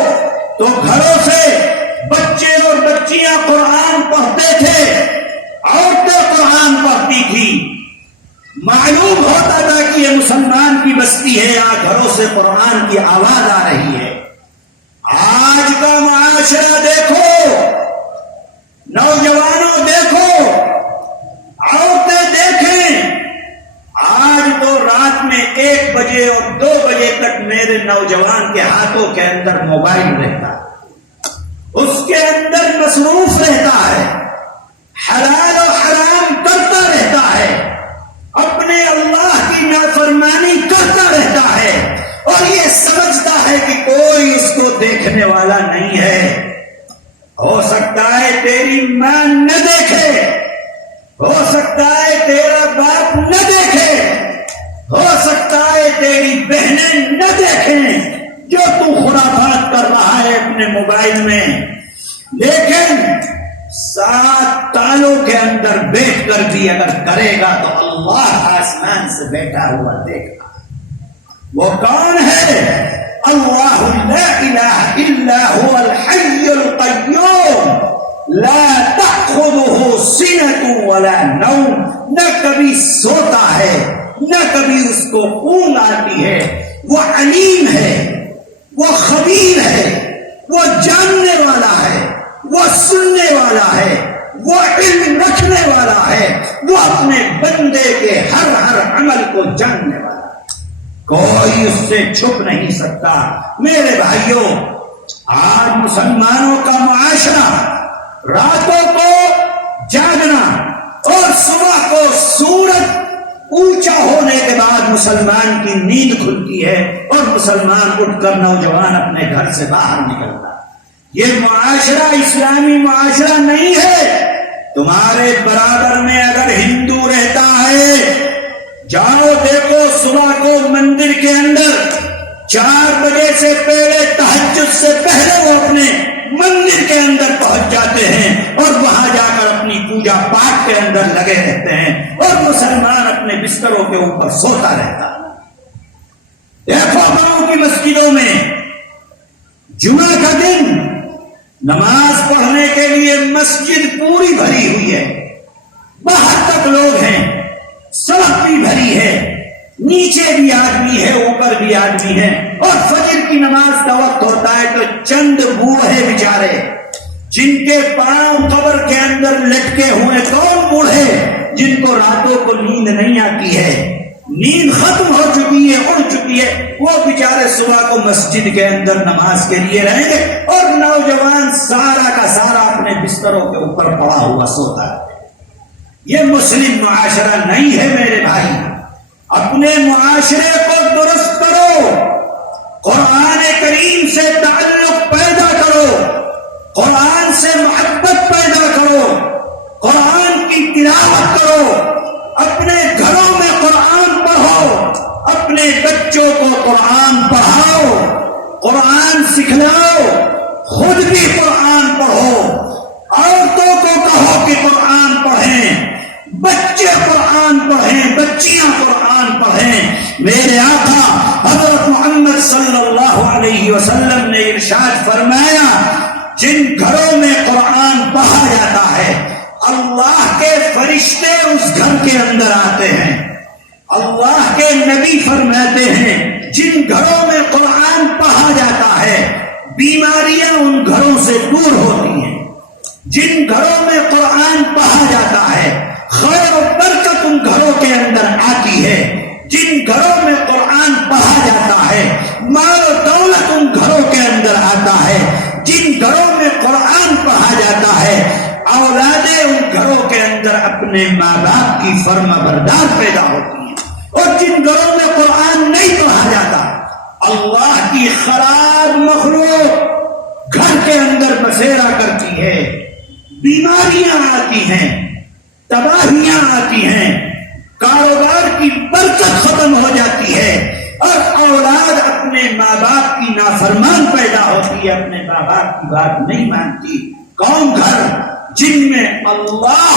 تو گھروں سے بچے اور بچیاں قرآن پڑھتے تھے، عورتیں قرآن پڑھتی تھی، معلوم ہوتا تھا کہ یہ مسلمان کی بستی ہے، یہاں گھروں سے قرآن کی آواز آ رہی ہے۔ آج کا معاشرہ دیکھو، نوجوانوں دیکھو، عورتیں دیکھیں، آج تو رات میں 1 بجے اور 2 بجے تک میرے نوجوان کے ہاتھوں کے اندر موبائل رہتا ہے، اس کے اندر مصروف رہتا ہے، حلال و حرام کرتا رہتا ہے، اپنے اللہ کی نافرمانی کرتا رہتا ہے، اور یہ سمجھتا ہے کہ کوئی ہو سکتا ہے تیری ماں نہ دیکھے، ہو سکتا ہے تیرا باپ نہ دیکھے، ہو سکتا ہے تیری بہنیں نہ دیکھیں جو تو خرافات کر رہا ہے اپنے موبائل میں، لیکن 7 تالوں کے اندر بیٹھ کر بھی اگر کرے گا تو اللہ آسمان سے بیٹھا ہوا دیکھا۔ وہ کون ہے؟ اللہ لا الہ الا هو الحی القیوم لا تأخذه سنة ولا نوم، نہ کبھی سوتا ہے نہ کبھی اس کو اونگ آتی ہے، وہ علیم ہے، وہ خبیر ہے، وہ جاننے والا ہے، وہ سننے والا ہے، وہ علم رکھنے والا ہے، وہ اپنے بندے کے ہر عمل کو جاننے والا ہے، کوئی اس سے چھپ نہیں سکتا۔ میرے بھائیوں، آج مسلمانوں کا معاشرہ راتوں کو جاگنا اور صبح کو سورج اونچا ہونے کے بعد مسلمان کی نیند کھلتی ہے اور مسلمان اٹھ کر نوجوان اپنے گھر سے باہر نکلتا ہے۔ یہ معاشرہ اسلامی معاشرہ نہیں ہے۔ تمہارے برابر میں اگر ہندو رہتا ہے، جاؤ دیکھو صبح کو مندر کے اندر 4 بجے سے پہلے تہجد سے پہلے وہ اپنے مندر کے اندر پہنچ جاتے ہیں اور وہاں جا کر اپنی پوجا پاٹ کے اندر لگے رہتے ہیں، اور مسلمان اپنے بستروں کے اوپر سوتا رہتا ہے۔ دیکھو بڑوں کی مسجدوں میں جمعہ کا دن نماز پڑھنے کے لیے مسجد پوری بھری ہوئی ہے، باہر تک لوگ ہیں، سڑک بھی بھری ہے، نیچے بھی آدمی ہے اوپر بھی آدمی ہے، اور فجر کی نماز کا وقت ہوتا ہے تو چند بوڑھے بیچارے جن کے پاؤں قبر کے اندر لٹکے ہوئے، کون بوڑھے جن کو راتوں کو نیند نہیں آتی ہے، نیند ختم ہو چکی ہے، اڑ چکی ہے، وہ بیچارے صبح کو مسجد کے اندر نماز کے لیے رہیں گے، اور نوجوان سارا کا سارا اپنے بستروں کے اوپر پڑا ہوا سوتا ہے۔ یہ مسلم معاشرہ نہیں ہے میرے بھائی۔ اپنے معاشرے کو درست کرو، قرآن کریم سے تعلق پیدا کرو، قرآن سے محبت پیدا کرو، قرآن کی تلاوت کرو، اپنے گھروں میں قرآن پڑھو، اپنے بچوں کو قرآن پڑھاؤ، قرآن سکھلاؤ، خود بھی قرآن پڑھو، عورتوں کو کہو کہ قرآن پڑھیں، بچے قرآن پڑھیں، بچیاں قرآن پڑھیں۔ میرے آقا حضرت محمد صلی اللہ علیہ وسلم نے ارشاد فرمایا، جن گھروں میں قرآن پڑھا جاتا ہے اللہ کے فرشتے اس گھر کے اندر آتے ہیں۔ اللہ کے نبی فرماتے ہیں جن گھروں میں قرآن پڑھا جاتا ہے بیماریاں ان گھروں سے دور ہوتی ہیں، جن گھروں میں قرآن پڑھا جاتا ہے خیر و برکت ان گھروں کے اندر آتی ہے، جن گھروں میں قرآن پڑھا جاتا ہے مال و دولت ان گھروں کے اندر آتا ہے، جن گھروں میں قرآن پڑھا جاتا ہے اولادیں ان گھروں کے اندر اپنے ماں باپ کی فرما بردار پیدا ہوتی ہیں، اور جن گھروں میں قرآن نہیں پڑھا جاتا اللہ کی خراب مخلوق گھر کے اندر بسیرا کرتی ہے، بیماریاں آتی ہیں، تباہیاں آتی ہیں، کاروبار کی برکت ختم ہو جاتی ہے، اور اولاد اپنے ماں باپ کی نافرمان پیدا ہوتی ہے، اپنے ماں باپ کی بات نہیں مانتی۔ کون گھر جن میں اللہ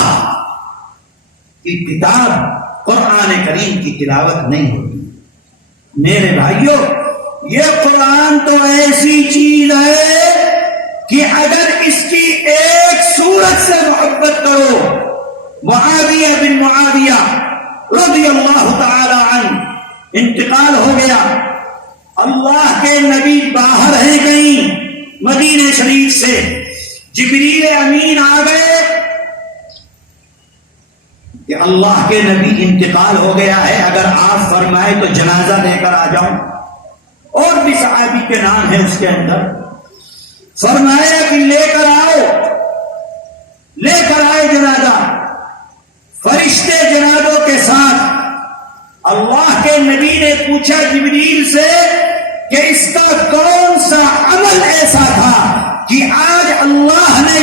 کی کتاب قرآن کریم کی تلاوت نہیں ہوتی؟ میرے بھائیوں، یہ قرآن تو ایسی چیز ہے کہ اگر اس کی ایک سورت سے محبت کرو، معاویہ بن معاویہ رضی اللہ تعالی عنہ انتقال ہو گیا، اللہ کے نبی باہر ہیں کہیں مدینہ شریف سے، جبریل امین آ گئے کہ اللہ کے نبی انتقال ہو گیا ہے، اگر آپ فرمائے تو جنازہ لے کر آ جاؤں، اور بھی صحابی کے نام ہے اس کے اندر، فرمایا کہ لے کر آؤ، لے کر آئے جنازہ، فرشتے جنازوں کے ساتھ۔ اللہ کے نبی نے پوچھا جبریل سے کہ اس کا کون سا عمل ایسا تھا کہ آج اللہ نے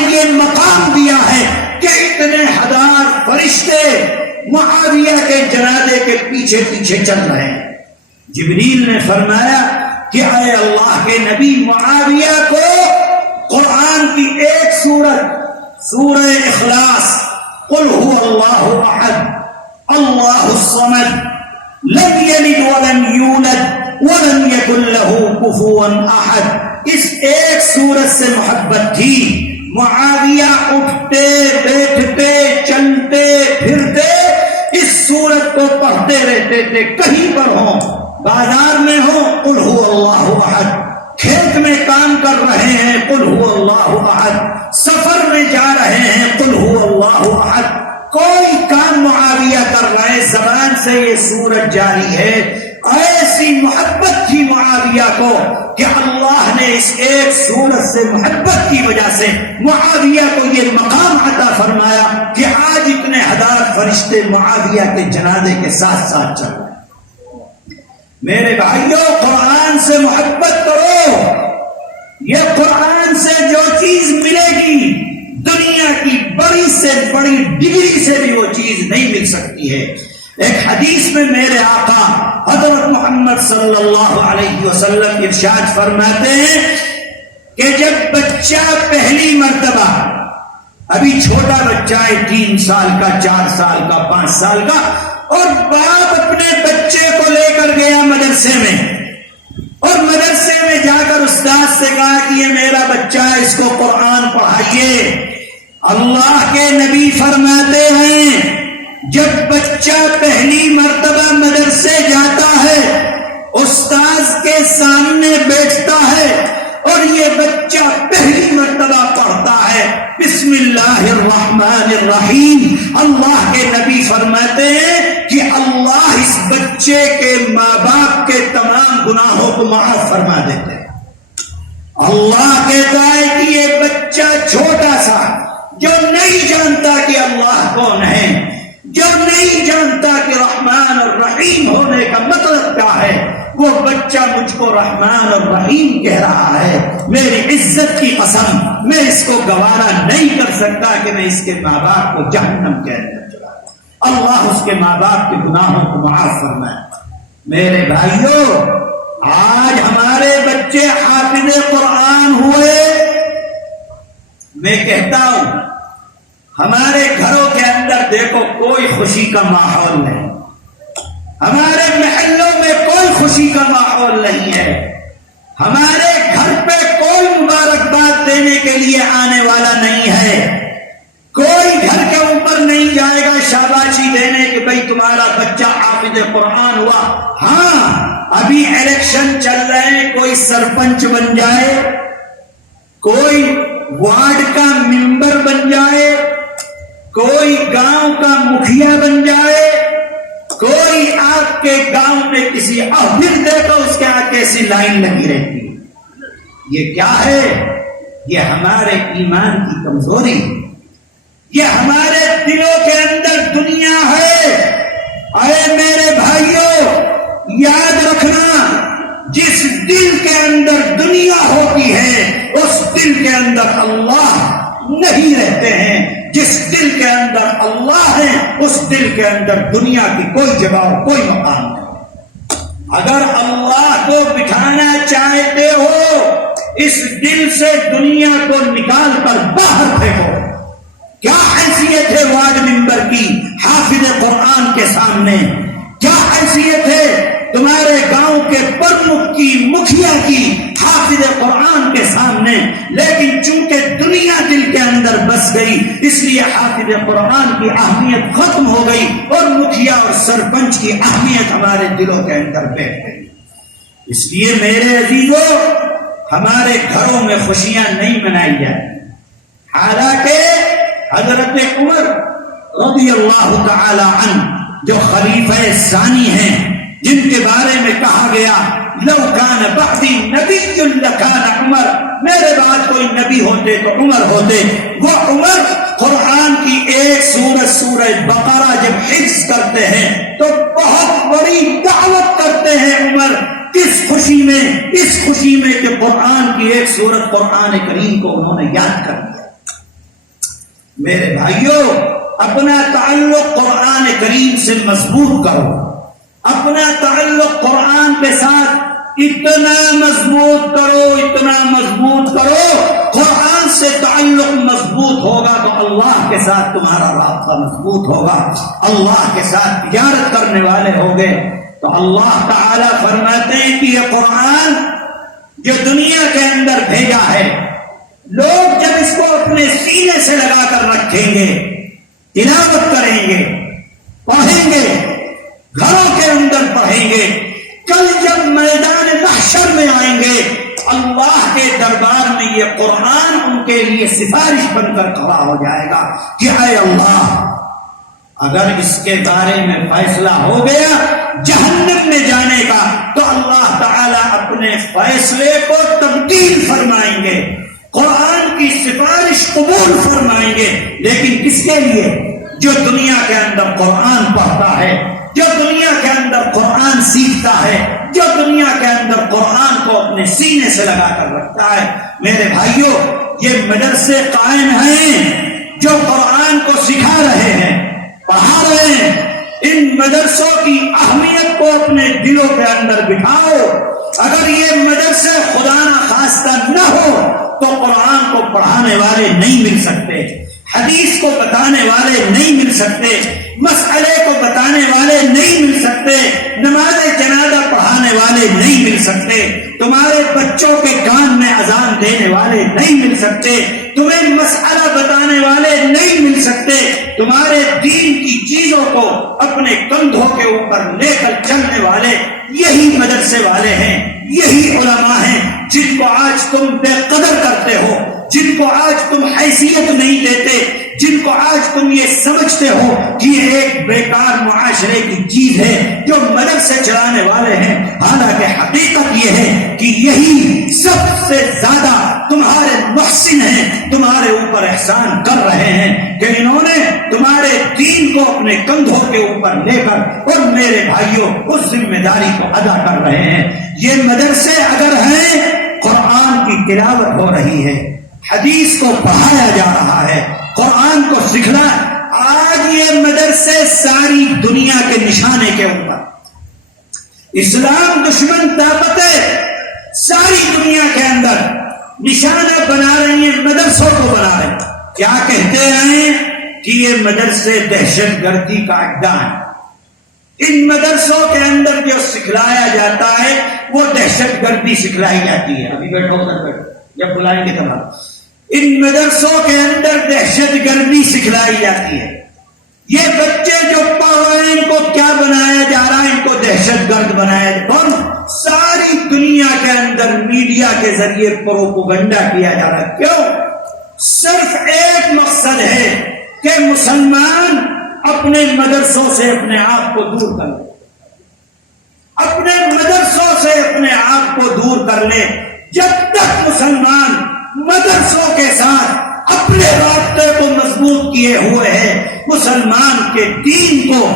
پیچھے پیچھے چل رہے ہیں۔ جبریل نے فرمایا کہ اے اللہ کے نبی، معاویہ کو قرآن کی ایک سورت، سورہ اخلاص، قل هو اللہ احد اللہ الصمد لم یلد ولم یولد ولم یکن له کفوا احد، اس ایک سورت سے محبت تھی۔ معاویہ اٹھتے بیٹھتے چلتے پھرتے اس سورت کو پڑھتے رہتے تھے، کہیں پر ہوں، بازار میں ہوں قل هو اللہ احد، کھیت میں کام کر رہے ہیں قل هو اللہ احد، سفر میں جا رہے ہیں قل هو اللہ احد، کوئی کام معاویہ کر رہے، زبان سے یہ سورت جاری ہے۔ ایسی محبت تھی معاویہ کو کہ اللہ نے اس ایک سورت سے محبت کی وجہ سے معاویہ کو یہ مقام عطا فرمایا کہ آج اتنے ہزار فرشتے معاویہ کے جنازے کے ساتھ ساتھ چل رہے ہیں۔ میرے بھائیوں، قرآن سے محبت کرو، یہ قرآن سے جو چیز ملے گی دنیا کی بڑی سے بڑی ڈگری سے بھی وہ چیز نہیں مل سکتی ہے۔ ایک حدیث میں میرے آقا حضرت محمد صلی اللہ علیہ وسلم ارشاد فرماتے ہیں کہ جب بچہ پہلی مرتبہ، ابھی چھوٹا بچہ ہے، 3 سال کا، 4 سال کا، 5 سال کا، اور باپ اپنے بچے کو لے کر گیا مدرسے میں، اور مدرسے میں جا کر استاد سے کہا کہ یہ میرا بچہ ہے، اس کو قرآن پڑھائیے۔ اللہ کے نبی فرماتے ہیں جب بچہ پہلی مرتبہ مدرسے جاتا ہے، استاذ کے سامنے بیٹھتا ہے اور یہ بچہ پہلی مرتبہ پڑھتا ہے بسم اللہ الرحمن الرحیم، اللہ کے نبی فرماتے ہیں کہ اللہ اس بچے کے ماں باپ کے تمام گناہوں کو معاف فرما دیتے ہیں۔ اللہ کہتا ہے کہ یہ بچہ چھوٹا سا جو نہیں جانتا کہ اللہ کون ہے، جو نہیں جانتا کہ رحمان اور رحیم ہونے کا مطلب کیا ہے، وہ بچہ مجھ کو رحمان اور رحیم کہہ رہا ہے، میری عزت کی قسم میں اس کو گوارا نہیں کر سکتا کہ میں اس کے ماں باپ کو جہنم کے اندر چلا دوں۔ اللہ اس کے ماں باپ کے گناہوں کو معاف فرمائے۔ میرے بھائیوں، آج ہمارے بچے حافظ قرآن ہوئے، میں کہتا ہوں ہمارے گھروں کے اندر دیکھو کوئی خوشی کا ماحول نہیں، ہمارے محلوں میں کوئی خوشی کا ماحول نہیں ہے، ہمارے گھر پہ کوئی مبارکباد دینے کے لیے آنے والا نہیں ہے، کوئی گھر کے اوپر نہیں جائے گا شاباشی دینے کہ بھئی تمہارا بچہ حافظ قرآن ہوا۔ ہاں، ابھی الیکشن چل رہے ہیں، کوئی سرپنچ بن جائے، کوئی وارڈ کا ممبر بن جائے، کوئی گاؤں کا مکھیا بن جائے، کوئی آپ کے گاؤں میں کسی پھر دیکھو اس کے آگے کیسی لائن لگی رہتی ہے۔ یہ کیا ہے؟ یہ ہمارے ایمان کی کمزوری، یہ ہمارے دلوں کے اندر دنیا ہے۔ اے میرے بھائیوں، یاد رکھنا، جس دل کے اندر دنیا ہوتی ہے اس دل کے اندر اللہ نہیں رہتے ہیں، جس دل کے اندر اللہ ہے اس دل کے اندر دنیا کی کوئی جگہ اور کوئی مقام نہیں۔ اگر اللہ کو بٹھانا چاہتے ہو اس دل سے دنیا کو نکال کر باہر پھینکو۔ کیا حیثیت ہے وارڈ ممبر کی حافظ قرآن کے سامنے؟ کیا حیثیت ہے تمہارے گاؤں کے پرمکھ کی، مکھیا کی حافظ قرآن کے سامنے؟ لیکن چونکہ دنیا دل کے اندر بس گئی اس لیے حافظ قرآن کی اہمیت ختم ہو گئی اور مکھیا اور سرپنچ کی اہمیت ہمارے دلوں کے اندر بیٹھ گئی۔ اس لیے میرے عزیزوں، ہمارے گھروں میں خوشیاں نہیں منائی جاتی، حالانکہ حضرت عمر رضی اللہ تعالی عنہ جو خلیفہ ثانی ہیں، جن کے بارے میں کہا گیا لو کان بعدی نبی لکان عمر، میرے بعد کوئی نبی ہوتے تو عمر ہوتے، وہ عمر قرآن کی ایک سورت سورہ بقرہ جب حفظ کرتے ہیں تو بہت بڑی دعوت کرتے ہیں عمر، کس خوشی میں؟ اس خوشی میں کہ قرآن کی ایک سورت قرآن کریم کو انہوں نے یاد کر دیا۔ میرے بھائیوں، اپنا تعلق قرآن کریم سے مضبوط کرو، اپنا تعلق قرآن کے ساتھ اتنا مضبوط کرو، اتنا مضبوط کرو، قرآن سے تعلق مضبوط ہوگا تو اللہ کے ساتھ تمہارا رابطہ مضبوط ہوگا، اللہ کے ساتھ تجارت کرنے والے ہوگے۔ تو اللہ تعالی فرماتے ہیں کہ یہ قرآن جو دنیا کے اندر بھیجا ہے، لوگ جب اس کو اپنے سینے سے لگا کر رکھیں گے، تلاوت کریں گے، پڑھیں گے، گھروں کے اندر پڑھیں گے، کل جب میدان محشر میں آئیں گے اللہ کے دربار میں یہ قرآن ان کے لیے سفارش بن کر کھڑا ہو جائے گا کہ اے اللہ، اگر اس کے بارے میں فیصلہ ہو گیا جہنم میں جانے کا تو اللہ تعالی اپنے فیصلے کو تبدیل فرمائیں گے، قرآن کی سفارش قبول فرمائیں گے، لیکن کس کے لیے؟ جو دنیا کے اندر قرآن پڑھتا ہے، جو دنیا کے اندر قرآن سیکھتا ہے، جو دنیا کے اندر قرآن کو اپنے سینے سے لگا کر رکھتا ہے۔ میرے بھائیوں، یہ مدرسے قائم ہیں جو قرآن کو سکھا رہے ہیں، پڑھا رہے ہیں۔ ان مدرسوں کی اہمیت کو اپنے دلوں کے اندر بٹھاؤ۔ اگر یہ مدرسے خدا نخواستہ نہ ہو تو قرآن کو پڑھانے والے نہیں مل سکتے، حدیث کو بتانے والے نہیں مل سکتے، مسئلے کو بتانے والے نہیں مل سکتے، نماز جنازہ پڑھانے والے نہیں مل سکتے، تمہارے بچوں کے کان میں اذان دینے والے نہیں مل سکتے، تمہیں مسئلہ بتانے والے نہیں مل سکتے، تمہارے دین کی چیزوں کو اپنے کندھوں کے اوپر لے کر چلنے والے یہی مدرسے والے ہیں، یہی علماء ہیں جن کو آج تم بے قدر کرتے ہو، جن کو آج تم حیثیت نہیں دیتے، جن کو آج تم یہ سمجھتے ہو کہ یہ ایک بیکار معاشرے کی چیز ہے جو مدرسے چلانے والے ہیں، حالانکہ حقیقت یہ ہے کہ یہی سب سے زیادہ تمہارے محسن ہیں، تمہارے اوپر احسان کر رہے ہیں کہ انہوں نے تمہارے دین کو اپنے کندھوں کے اوپر لے کر اور میرے بھائیوں اس ذمہ داری کو ادا کر رہے ہیں۔ یہ مدرسے اگر ہیں، قرآن کی تلاوت ہو رہی ہے، حدیث کو پڑھایا جا رہا ہے، قرآن کو سکھلا، آج یہ مدرسے ساری دنیا کے نشانے کے اوپر، اسلام دشمن طاقتیں ساری دنیا کے اندر نشانہ بنا رہی ہیں، مدرسوں کو بنا رہے ہیں۔ کیا کہتے ہیں کہ یہ مدرسے دہشت گردی کا اڈا ہے۔ ان مدرسوں کے اندر جو سکھلایا جاتا ہے وہ دہشت گردی سکھلائی جاتی ہے۔ ابھی بیٹھو سر، بیٹھو، جب بلائیں گے تمام۔ ان مدرسوں کے اندر دہشت گردی سکھلائی جاتی ہے۔ یہ بچے جو پڑھ رہے ہیں ان کو کیا بنایا جا رہا ہے؟ ان کو دہشت گرد بنایا جا رہا ہے۔ ساری دنیا کے اندر میڈیا کے ذریعے پروپیگنڈا کیا جا رہا ہے۔ کیوں؟ صرف ایک مقصد ہے کہ مسلمان اپنے مدرسوں سے اپنے آپ کو دور کر لے، اپنے مدرسوں سے اپنے آپ کو دور کر لے۔ جب تک مسلمان مدرسوں کے ساتھ اپنے رابطے کو مضبوط کیے ہوئے ہیں، مسلمان کے دین کو،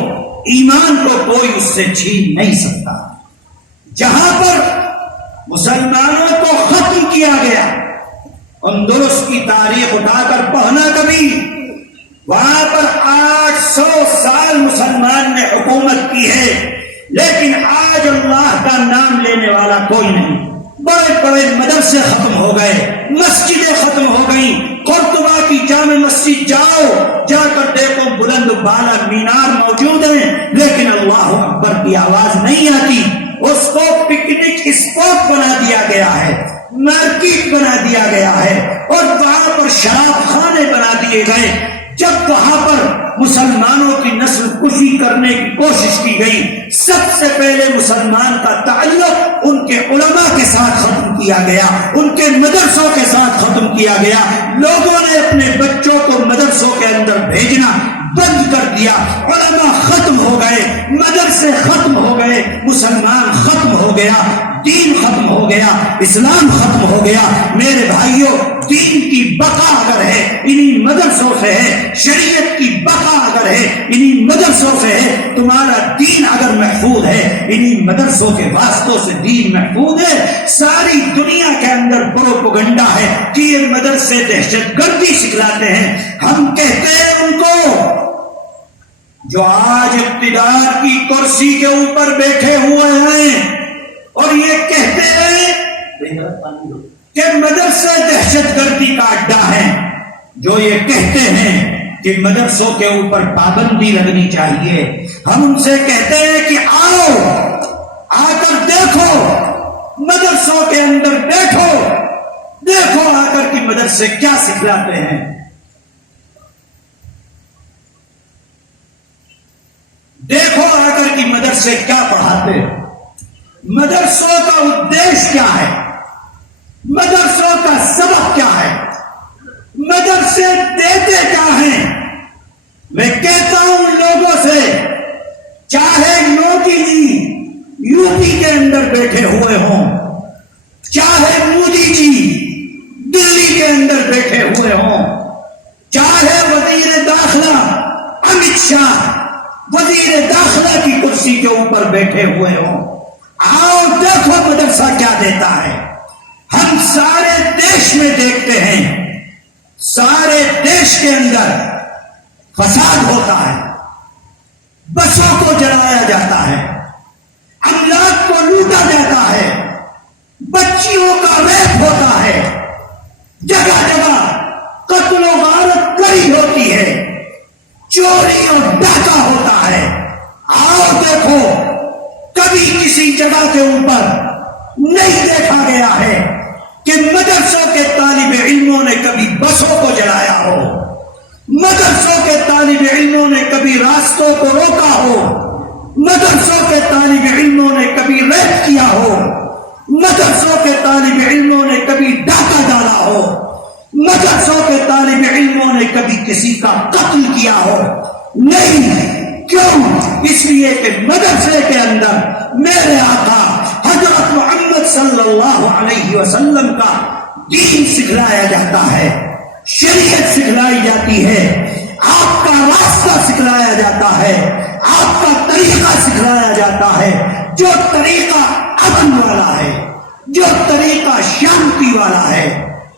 ایمان کو کوئی اس سے چھین نہیں سکتا۔ جہاں پر مسلمانوں کو ختم کیا گیا، اندلس کی تاریخ اٹھا کر پڑھنا کبھی، وہاں پر 800 سال مسلمان نے حکومت کی ہے، لیکن آج اللہ کا نام لینے والا کوئی نہیں۔ بڑے بڑے مدرسے ختم ہو گئے، مسجدیں ختم ہو گئیں۔ قرطبہ کی جامع مسجد جاؤ، جا کر دیکھو بلند بالا مینار موجود ہیں، لیکن اللہ اکبر کی آواز نہیں آتی۔ اس کو پکنک اسپاٹ بنا دیا گیا ہے، مارکیٹ بنا دیا گیا ہے، اور وہاں پر شراب خانے بنا دیے گئے۔ جب وہاں پر مسلمانوں کی نسل کشی کرنے کی کوشش کی گئی، سب سے پہلے مسلمان کا تعلق ان کے علماء کے ساتھ ختم کیا گیا، ان کے مدرسوں کے ساتھ ختم کیا گیا۔ لوگوں نے اپنے بچوں کو مدرسوں کے اندر بھیجنا بند کر دیا، علماء ختم ہو گئے، مدرسے ختم ہو گئے، مسلمان ختم ہو گیا، دین ختم ہو گیا، اسلام ختم ہو گیا۔ میرے بھائیوں، دین کی بقا اگر ہے انہی مدرسوں سے ہے، شریعت کی بقا اگر ہے انہی مدرسوں سے ہے، تمہارا دین اگر محفوظ ہے انہی مدرسوں کے واسطوں سے دین محفوظ ہے۔ ساری دنیا کے اندر پروپیگنڈا ہے کہ یہ مدرسے دہشت گردی سکھلاتے ہیں۔ ہم کہتے ہیں ان کو جو آج اقتدار کی کرسی کے اوپر بیٹھے ہوئے ہیں اور یہ کہتے ہیں کہ مدرسے دہشت گردی کا اڈا ہے، جو یہ کہتے ہیں کہ مدرسوں کے اوپر پابندی لگنی چاہیے، ہم ان سے کہتے ہیں کہ آؤ، آ کر دیکھو، مدرسوں کے اندر بیٹھو، دیکھو آ کر کہ مدرسے کیا سکھلاتے ہیں۔ دیکھو آ کر کہ مدرسے کیا پڑھاتے ہیں، مدرسوں کا ادیش کیا ہے، مدرسوں کا سبق کیا ہے، مدرسے دیتے کیا ہیں۔ میں کہتا ہوں لوگوں سے، چاہے یوگی جی یو پی کے اندر بیٹھے ہوئے ہوں، چاہے مودی جی دلی کے اندر بیٹھے ہوئے ہوں، چاہے وزیر داخلہ امت شاہ وزیر داخلہ کی کرسی کے اوپر بیٹھے ہوئے ہوں، آؤ دیکھو مدرسہ کیا دیتا ہے۔ ہم سارے دیش میں دیکھتے ہیں، سارے دیش کے اندر فساد ہوتا ہے، بسوں کو جلایا جاتا ہے، املاک کو لوٹا جاتا ہے، بچیوں کا ریپ ہوتا ہے، جگہ جگہ قتل و غارت کری ہوتی ہے، چوری اور ڈاکہ ہوتا ہے۔ آؤ دیکھو، کبھی کسی جگہ کے اوپر نہیں دیکھا گیا ہے کہ مدرسوں کے طالب علموں نے کبھی بسوں کو جلایا ہو، مدرسوں کے طالب علموں نے کبھی راستوں کو روکا ہو، مدرسوں کے طالب علموں نے کبھی ریپ کیا ہو، مدرسوں کے طالب علموں نے کبھی ڈاکہ ڈالا ہو، مدرسوں کے طالب علموں نے کبھی کسی کا قتل کیا ہو۔ نہیں، کیوں؟ اس لیے کہ مدرسے کے اندر میرے آقا حضرت محمد صلی اللہ علیہ وسلم کا دین سکھلایا جاتا ہے، شریعت سکھلائی جاتی ہے، آپ کا راستہ سکھلایا جاتا ہے، آپ کا طریقہ سکھلایا جاتا ہے، جو طریقہ امن والا ہے، جو طریقہ شانتی والا ہے،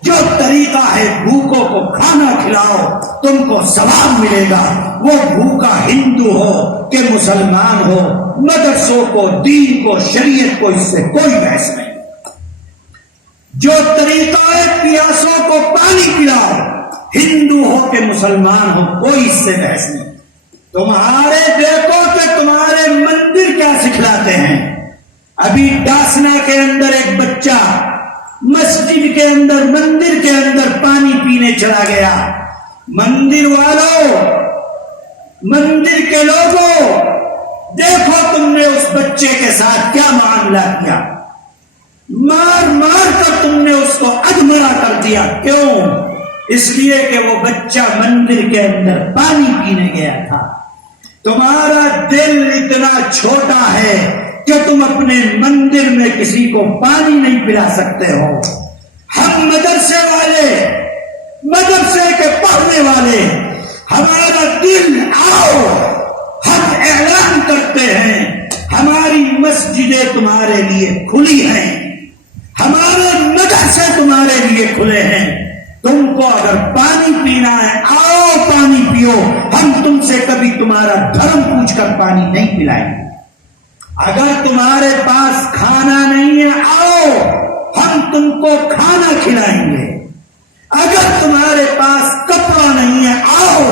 جو طریقہ ہے بھوکوں کو کھانا کھلاؤ تم کو ثواب ملے گا، وہ بھوکا ہندو ہو کہ مسلمان ہو، مدرسوں کو، دین کو، شریعت کو اس سے کوئی بحث نہیں۔ جو طریقہ ہے پیاسوں کو پانی پلاؤ، ہندو ہو کہ مسلمان ہو، کوئی اس سے بحث نہیں۔ تمہارے دیکھو کہ تمہارے مندر کیا سکھلاتے ہیں۔ ابھی ڈاسنا کے اندر ایک بچہ مسجد کے اندر، مندر کے اندر پانی پینے چلا گیا۔ مندر والوں، مندر کے لوگوں، دیکھو تم نے اس بچے کے ساتھ کیا معاملہ کیا، مار مار کر تم نے اس کو ادمرا کر دیا۔ کیوں؟ اس لیے کہ وہ بچہ مندر کے اندر پانی پینے گیا تھا۔ تمہارا دل اتنا چھوٹا ہے کہ تم اپنے مندر میں کسی کو پانی نہیں پلا سکتے ہو۔ ہم مدرسے والے، مدرسے کے پڑھنے والے، ہمارا دل، آؤ ہم اعلان کرتے ہیں، ہماری مسجدیں تمہارے لیے کھلی ہیں، ہمارے مدرسے تمہارے لیے کھلے ہیں۔ تم کو اگر پانی پینا ہے آؤ پانی پیو، ہم تم سے کبھی تمہارا دھرم پوچھ کر پانی نہیں پلائیں گے۔ اگر تمہارے پاس کھانا نہیں ہے آؤ ہم تم کو کھانا کھلائیں گے۔ اگر تمہارے پاس کپڑا نہیں ہے آؤ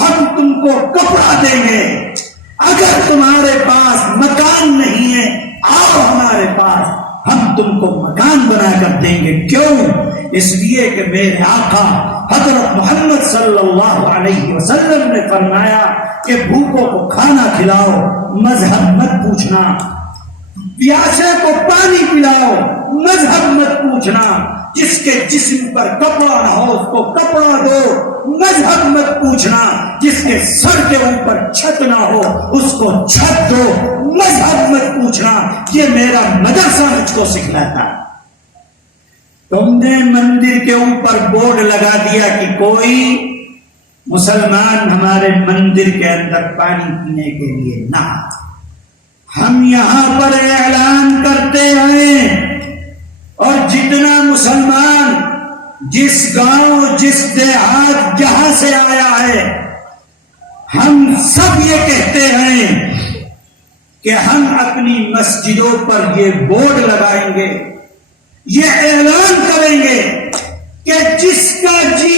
ہم تم کو کپڑا دیں گے۔ اگر تمہارے پاس مکان نہیں ہے آؤ ہمارے پاس، ہم تم کو مکان بنا کر دیں گے۔ کیوں؟ اس لیے کہ میرے آقا حضرت محمد صلی اللہ علیہ وسلم نے فرمایا کہ بھوکوں کو کھانا کھلاؤ، مذہب مت پوچھنا، پیاسے کو پانی پلاؤ، مذہب مت پوچھنا، جس کے جسم پر کپڑا نہ ہو اس کو کپڑا دو، مذہب مت پوچھنا، جس کے سر کے اوپر چھت نہ ہو اس کو چھت دو، مذہب مت پوچھنا۔ یہ میرا مدرسہ مجھ کو سکھلاتا ہے۔ تم نے مندر کے اوپر بورڈ لگا دیا کہ کوئی مسلمان ہمارے مندر کے اندر پانی پینے کے لیے نہ۔ ہم یہاں پر اعلان کرتے ہیں اور جتنا مسلمان جس گاؤں جس دیہات جہاں سے آیا ہے، ہم سب یہ کہتے ہیں کہ ہم اپنی مسجدوں پر یہ بورڈ لگائیں گے، یہ اعلان کریں گے کہ جس کا جی